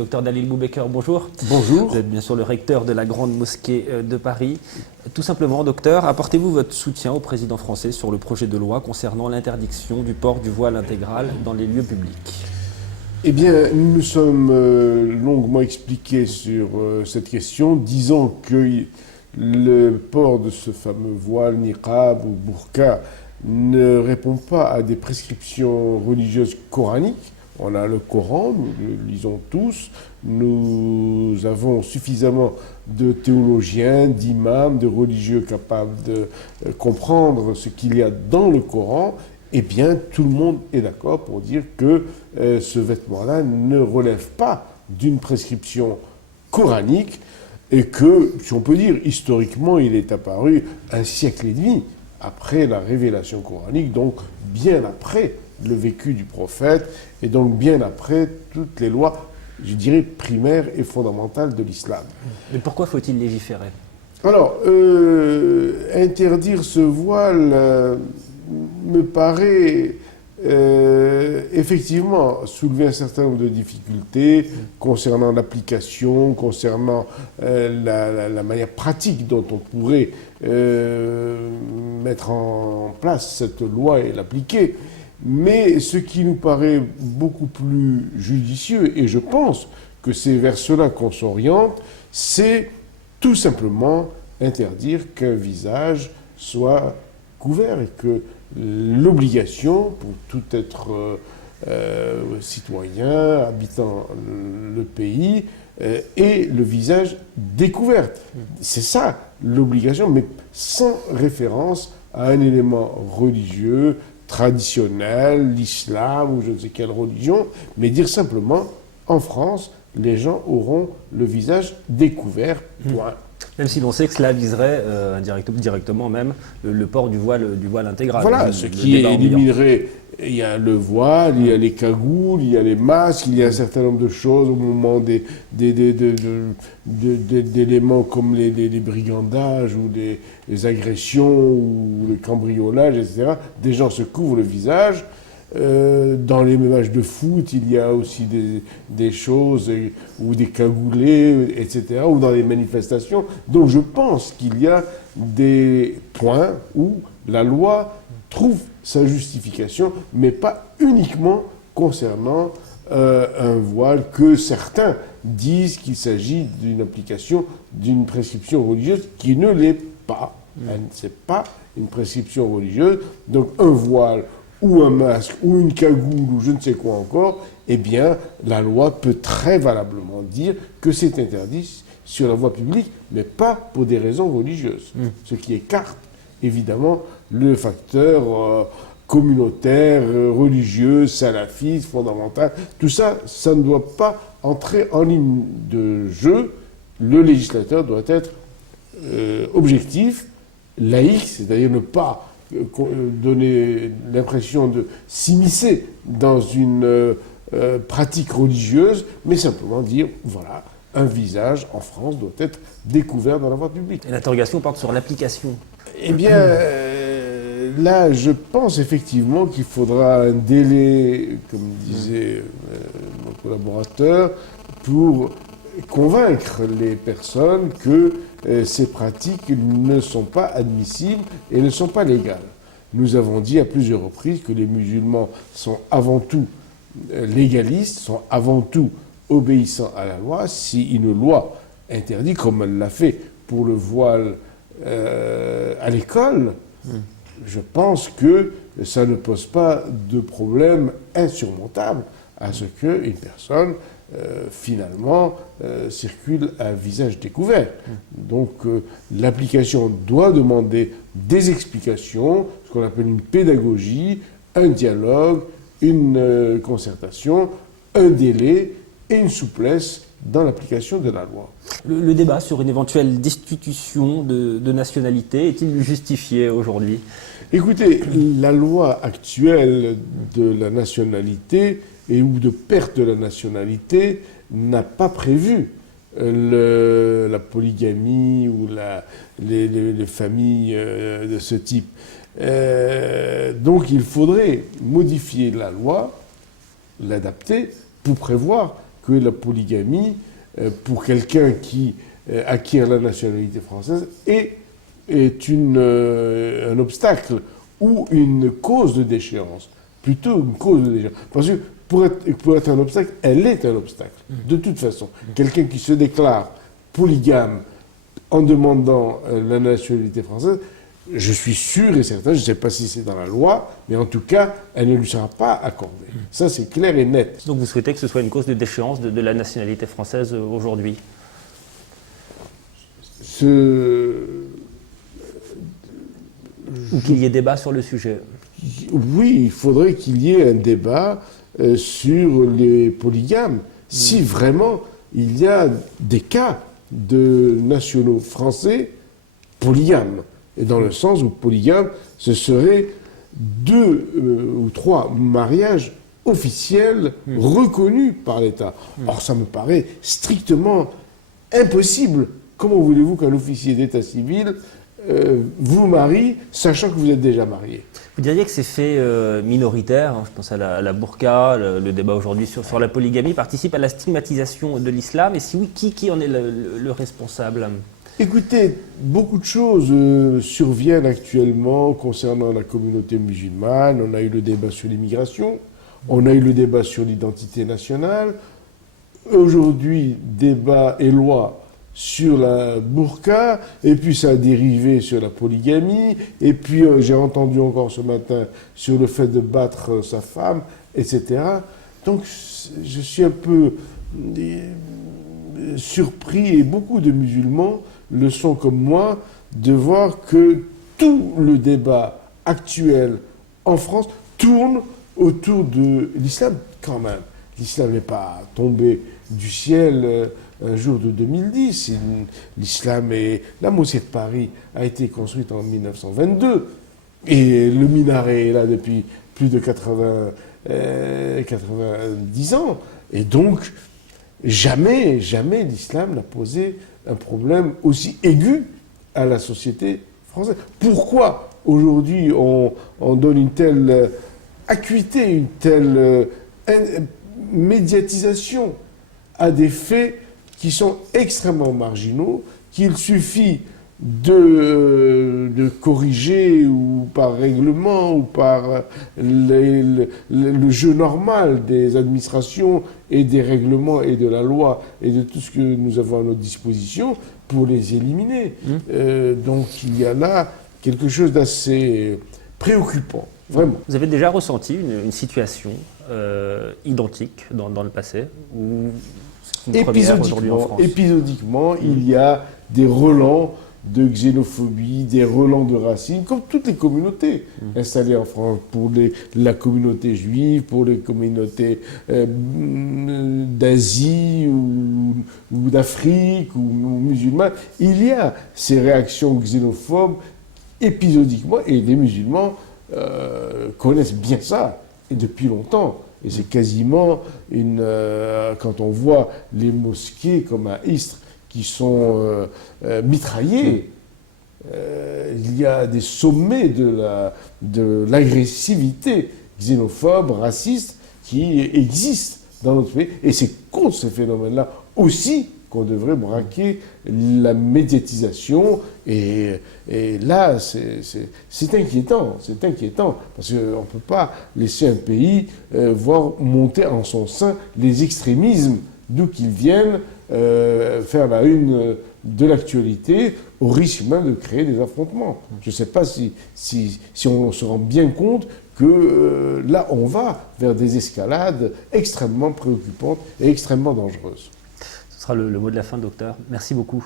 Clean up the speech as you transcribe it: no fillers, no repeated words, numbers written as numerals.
Docteur Dalil Boubaker, bonjour. Bonjour. Vous êtes bien sûr le recteur de la Grande Mosquée de Paris. Tout simplement, docteur, apportez-vous votre soutien au président français sur le projet de loi concernant l'interdiction du port du voile intégral dans les lieux publics? Eh bien, nous nous sommes longuement expliqués sur cette question, disant que le port de ce fameux voile, niqab ou burqa, ne répond pas à des prescriptions religieuses coraniques. On a le Coran, nous le lisons tous, nous avons suffisamment de théologiens, d'imams, de religieux capables de comprendre ce qu'il y a dans le Coran. Eh bien, tout le monde est d'accord pour dire que ce vêtement-là ne relève pas d'une prescription coranique et que, si on peut dire, historiquement, il est apparu un siècle et demi après la révélation coranique, donc bien après le vécu du prophète et donc bien après toutes les lois, je dirais, primaires et fondamentales de l'islam. Mais pourquoi faut-il légiférer? Alors, interdire ce voile me paraît effectivement soulever un certain nombre de difficultés concernant l'application, concernant la manière pratique dont on pourrait mettre en place cette loi et l'appliquer. Mais ce qui nous paraît beaucoup plus judicieux, et je pense que c'est vers cela qu'on s'oriente, c'est tout simplement interdire qu'un visage soit couvert et que l'obligation pour tout être citoyen, habitant le pays, ait le visage découvert. C'est ça l'obligation, mais sans référence à un élément religieux, traditionnel, l'islam ou je ne sais quelle religion, mais dire simplement, en France, les gens auront le visage découvert, point. Même si l'on sait que cela viserait directement même le port du voile intégral. Voilà, ce qui éliminerait, il y a le voile, il y a les cagoules, il y a les masques, il y a un certain nombre de choses au moment d'éléments comme les brigandages ou les agressions ou le cambriolage, etc. Des gens se couvrent le visage. Dans les matchs de foot, il y a aussi des choses, ou des cagoulés, etc., ou dans les manifestations. Donc je pense qu'il y a des points où la loi trouve sa justification, mais pas uniquement concernant un voile que certains disent qu'il s'agit d'une application d'une prescription religieuse qui ne l'est pas. C'est pas une prescription religieuse. Donc un voile ou un masque, ou une cagoule, ou je ne sais quoi encore, eh bien, la loi peut très valablement dire que c'est interdit sur la voie publique, mais pas pour des raisons religieuses. Ce qui écarte, évidemment, le facteur communautaire, religieux, salafiste, fondamental. Tout ça, ça ne doit pas entrer en ligne de jeu. Le législateur doit être objectif, laïque, c'est-à-dire ne pas donner l'impression de s'immiscer dans une pratique religieuse, mais simplement dire, voilà, un visage en France doit être découvert dans la voie publique. Et l'interrogation porte sur l'application. Eh bien, là, je pense effectivement qu'il faudra un délai, comme disait mon collaborateur, pour convaincre les personnes que ces pratiques ne sont pas admissibles et ne sont pas légales. Nous avons dit à plusieurs reprises que les musulmans sont avant tout légalistes, sont avant tout obéissants à la loi. Si une loi interdit, comme elle l'a fait pour le voile à l'école, je pense que ça ne pose pas de problème insurmontable à ce qu'une personne finalement circule à visage découvert. Donc l'application doit demander des explications, ce qu'on appelle une pédagogie, un dialogue, une concertation, un délai et une souplesse dans l'application de la loi. Le débat sur une éventuelle destitution de nationalité est-il justifié aujourd'hui? Écoutez, la loi actuelle de la nationalité ou de perte de la nationalité n'a pas prévu la polygamie ou les familles de ce type. Donc il faudrait modifier la loi, l'adapter pour prévoir que la polygamie, pour quelqu'un qui acquiert la nationalité française, est un obstacle ou une cause de déchéance. Plutôt une cause de déchéance. Parce que pour être un obstacle, elle est un obstacle, de toute façon. Quelqu'un qui se déclare polygame en demandant la nationalité française, je suis sûr et certain, je ne sais pas si c'est dans la loi, mais en tout cas, elle ne lui sera pas accordée. Ça, c'est clair et net. Donc vous souhaitez que ce soit une cause de déchéance de la nationalité française aujourd'hui? Ou qu'il y ait débat sur le sujet? Oui, il faudrait qu'il y ait un débat sur les polygames. Si vraiment il y a des cas de nationaux français polygames, et dans le sens où polygame, ce serait 2 ou 3 mariages officiels reconnus par l'État. Or, ça me paraît strictement impossible. Comment voulez-vous qu'un officier d'état civil vous marie, sachant que vous êtes déjà marié? Vous diriez que ces faits minoritaires, je pense à la burqa, le débat aujourd'hui sur la polygamie, participent à la stigmatisation de l'islam? Et si oui, qui en est le responsable? Écoutez, beaucoup de choses surviennent actuellement concernant la communauté musulmane. On a eu le débat sur l'immigration, on a eu le débat sur l'identité nationale. Aujourd'hui, débat et loi sur la burqa, et puis ça a dérivé sur la polygamie, et puis j'ai entendu encore ce matin sur le fait de battre sa femme, etc. Donc je suis un peu surpris, et beaucoup de musulmans le sont comme moi, de voir que tout le débat actuel en France tourne autour de l'islam quand même. L'islam n'est pas tombé du ciel un jour de 2010. L'islam et la mosquée de Paris a été construite en 1922 et le minaret est là depuis plus de 90 ans. Et donc, jamais l'islam n'a posé un problème aussi aigu à la société française. Pourquoi aujourd'hui on donne une telle acuité, une telle médiatisation à des faits qui sont extrêmement marginaux, qu'il suffit de corriger ou par règlement ou par le jeu normal des administrations et des règlements et de la loi et de tout ce que nous avons à notre disposition pour les éliminer. Donc il y a là quelque chose d'assez préoccupant, vraiment. Vous avez déjà ressenti une situation identique dans le passé ou c'est une première aujourd'hui en France? Épisodiquement, il y a des relents de xénophobie, des relents de racisme, comme toutes les communautés installées en France, pour la communauté juive, pour les communautés d'Asie ou d'Afrique ou musulmanes. Il y a ces réactions xénophobes épisodiquement, et les musulmans connaissent bien ça, et depuis longtemps. Et c'est quasiment quand on voit les mosquées comme à Istres, qui sont mitraillés. Il y a des sommets de l'agressivité xénophobe, raciste, qui existent dans notre pays. Et c'est contre ce phénomène-là aussi qu'on devrait braquer la médiatisation. Et là, c'est inquiétant. C'est inquiétant. Parce qu'on ne peut pas laisser un pays voir monter en son sein les extrémismes, d'où qu'ils viennent, faire la une de l'actualité, au risque même de créer des affrontements. Je ne sais pas si on se rend bien compte que là, on va vers des escalades extrêmement préoccupantes et extrêmement dangereuses. Ce sera le mot de la fin, docteur. Merci beaucoup.